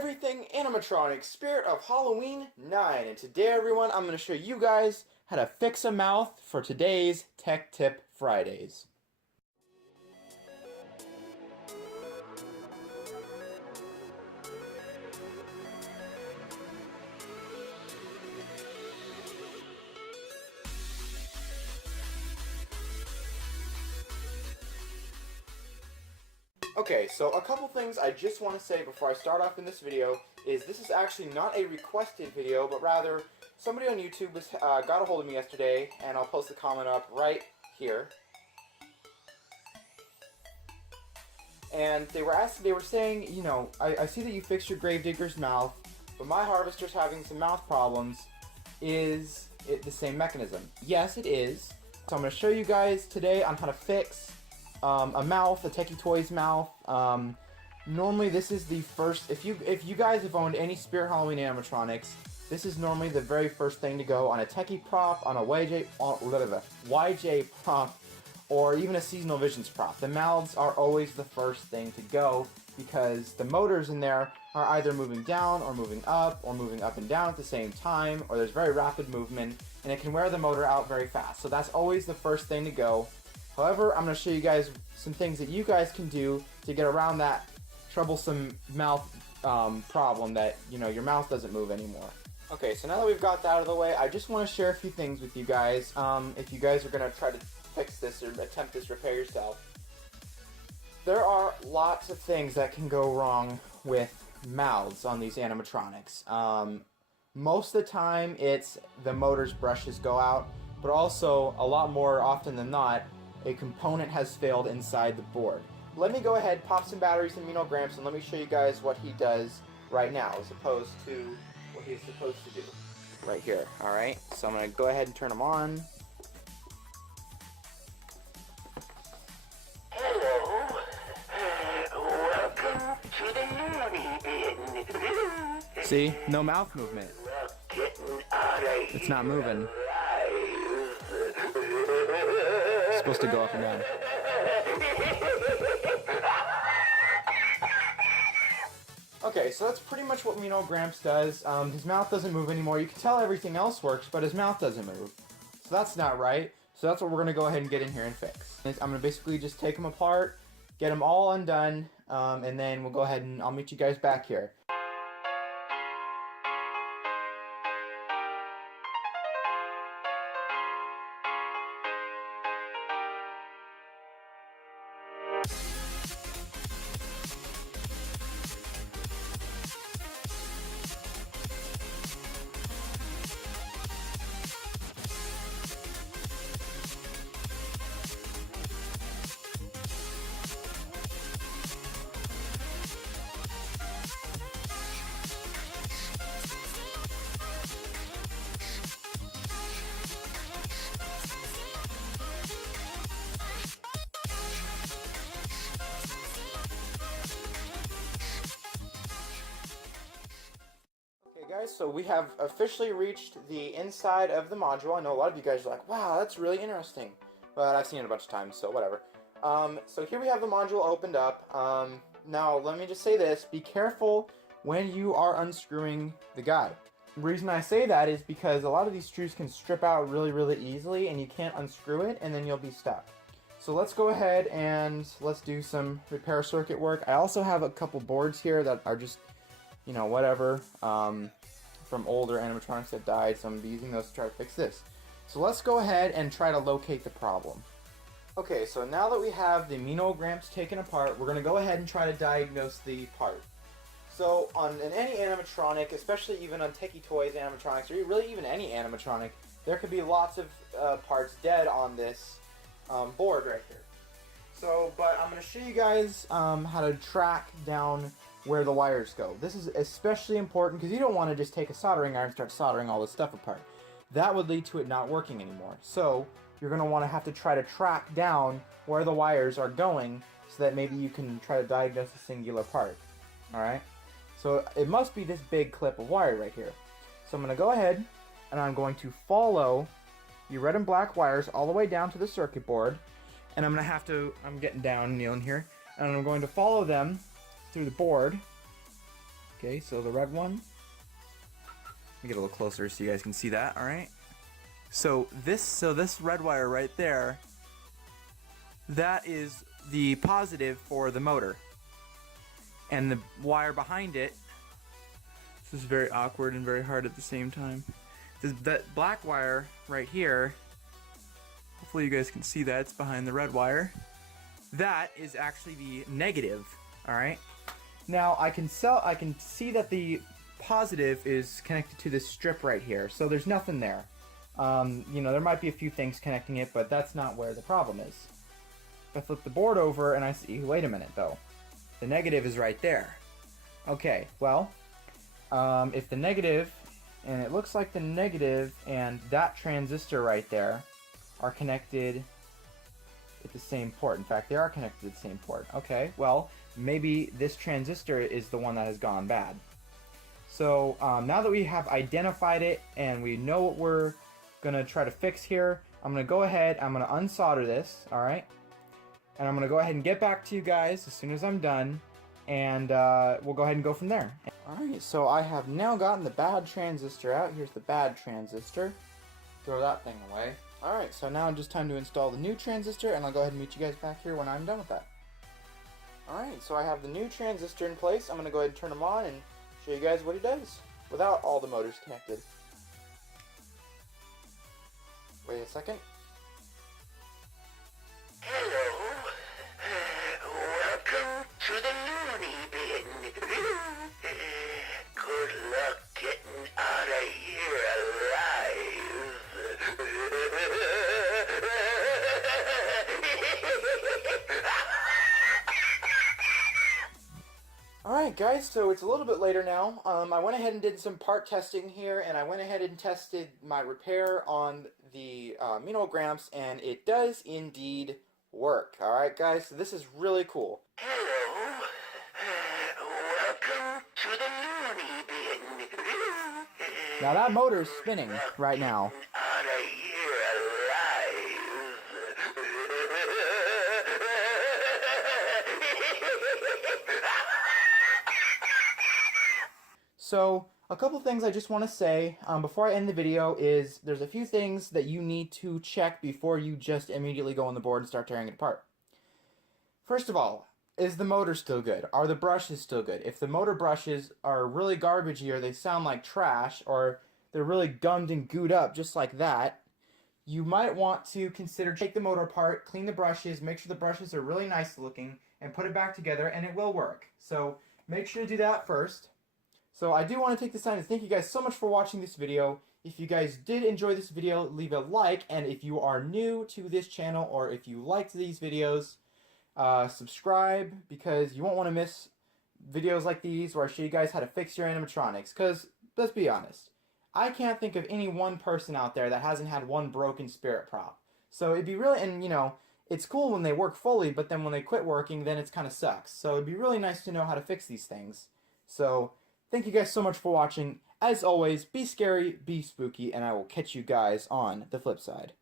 everything animatronic, Spirit of Halloween 9. And today, everyone, I'm going to show you guys how to fix a mouth for today's Tech Tip Fridays. Okay, so a couple things I just want to say before I start off in this video is this is actually not a requested video, but rather somebody on YouTube got a hold of me yesterday, and I'll post the comment up right here. And they were saying, you know, I see that you fixed your Gravedigger's mouth, but my harvester's having some mouth problems. Is it the same mechanism? Yes, it is. So I'm going to show you guys today on how to fix a mouth, a Tekky Toys mouth. Normally this is the first, if you guys have owned any Spirit Halloween animatronics, this is normally the very first thing to go on a Tekky prop, on a YJ prop, or even a Seasonal Visions prop. The mouths are always the first thing to go because the motors in there are either moving down or moving up and down at the same time, or there's very rapid movement and it can wear the motor out very fast. So that's always the first thing to go. However, I'm going to show you guys some things that you guys can do to get around that troublesome mouth problem that, you know, your mouth doesn't move anymore. Okay, so now that we've got that out of the way, I just want to share a few things with you guys. If you guys are going to try to fix this or attempt this repair yourself. There are lots of things that can go wrong with mouths on these animatronics. Most of the time, it's the motor's brushes go out, but also, a lot more often than not, a component has failed inside the board. Let me go ahead, pop some batteries in gramps, and let me show you guys what he does right now, as opposed to what he's supposed to do. Right here, alright? So I'm going to go ahead and turn them on. Hello, welcome to the moon. See? No mouth movement. It's not moving. It's supposed to go up and down. Okay, so that's pretty much what Gramps does. His mouth doesn't move anymore. You can tell everything else works, but his mouth doesn't move. So that's not right. So that's what we're going to go ahead and get in here and fix. I'm going to basically just take them apart, get them all undone, and then we'll go ahead and I'll meet you guys back here. Guys, so we have officially reached the inside of the module. I know a lot of you guys are like, wow, that's really interesting. But I've seen it a bunch of times, so whatever. So here we have the module opened up. Now, let me just say this. Be careful when you are unscrewing the guide. The reason I say that is because a lot of these screws can strip out really, really easily, and you can't unscrew it, and then you'll be stuck. So let's go ahead and let's do some repair circuit work. I also have a couple boards here that are just, you know, whatever, from older animatronics that died, so I'm going to be using those to try to fix this. So let's go ahead and try to locate the problem. Okay, so now that we have the Gramps taken apart, we're going to go ahead and try to diagnose the part. So in any animatronic, especially even on Tekky Toys animatronics, or really even any animatronic, there could be lots of parts dead on this board right here. So, but I'm going to show you guys how to track down where the wires go. This is especially important because you don't want to just take a soldering iron and start soldering all this stuff apart. That would lead to it not working anymore. So you're going to want to have to try to track down where the wires are going so that maybe you can try to diagnose a singular part. Alright? So it must be this big clip of wire right here. So I'm going to go ahead and I'm going to follow the red and black wires all the way down to the circuit board. And I'm getting down, kneeling here, and I'm going to follow them through the board Okay, so the red one. Let me get a little closer so you guys can see that. All right. So this red wire right there, that is the positive for the motor, and the wire behind it. This is very awkward and very hard at the same time. That black wire right here. Hopefully you guys can see that. It's behind the red wire. That is actually the negative. All right. Now I can see that the positive is connected to this strip right here. So there's nothing there. You know, there might be a few things connecting it, but that's not where the problem is. If I flip the board over and I see, wait a minute though, the negative is right there. Okay, well, if the negative, and it looks like the negative and that transistor right there are connected at the same port. In fact, they are connected to the same port. Okay, well, maybe this transistor is the one that has gone bad. So now that we have identified it and we know what we're gonna try to fix here, I'm gonna go ahead, I'm gonna unsolder this, all right? And I'm gonna go ahead and get back to you guys as soon as I'm done, and we'll go ahead and go from there. All right, so I have now gotten the bad transistor out. Here's the bad transistor. Throw that thing away. All right, so now it's just time to install the new transistor, and I'll go ahead and meet you guys back here when I'm done with that. All right, so I have the new transistor in place. I'm gonna go ahead and turn him on and show you guys what he does without all the motors connected. Wait a second. Hello. Welcome to the loony bin. Good luck getting out of here alive. Alright guys, so it's a little bit later now. I went ahead and did some part testing here, and I went ahead and tested my repair on the gramps, and it does indeed work. Alright guys, so this is really cool. Hello. Welcome to the loony bin. Now that motor is spinning right now. Out of here alive. So, a couple things I just want to say before I end the video is there's a few things that you need to check before you just immediately go on the board and start tearing it apart. First of all, is the motor still good? Are the brushes still good? If the motor brushes are really garbagey, or they sound like trash, or they're really gummed and gooed up just like that, you might want to consider take the motor apart, clean the brushes, make sure the brushes are really nice looking, and put it back together, and it will work. So make sure to do that first. So I do want to take this time to thank you guys so much for watching this video. If you guys did enjoy this video, leave a like, and if you are new to this channel, or if you liked these videos, subscribe, because you won't want to miss videos like these where I show you guys how to fix your animatronics. Because, let's be honest, I can't think of any one person out there that hasn't had one broken spirit prop. So it'd be really, and you know, it's cool when they work fully, but then when they quit working, then it's kind of sucks. So it'd be really nice to know how to fix these things. So thank you guys so much for watching. As always, be scary, be spooky, and I will catch you guys on the flip side.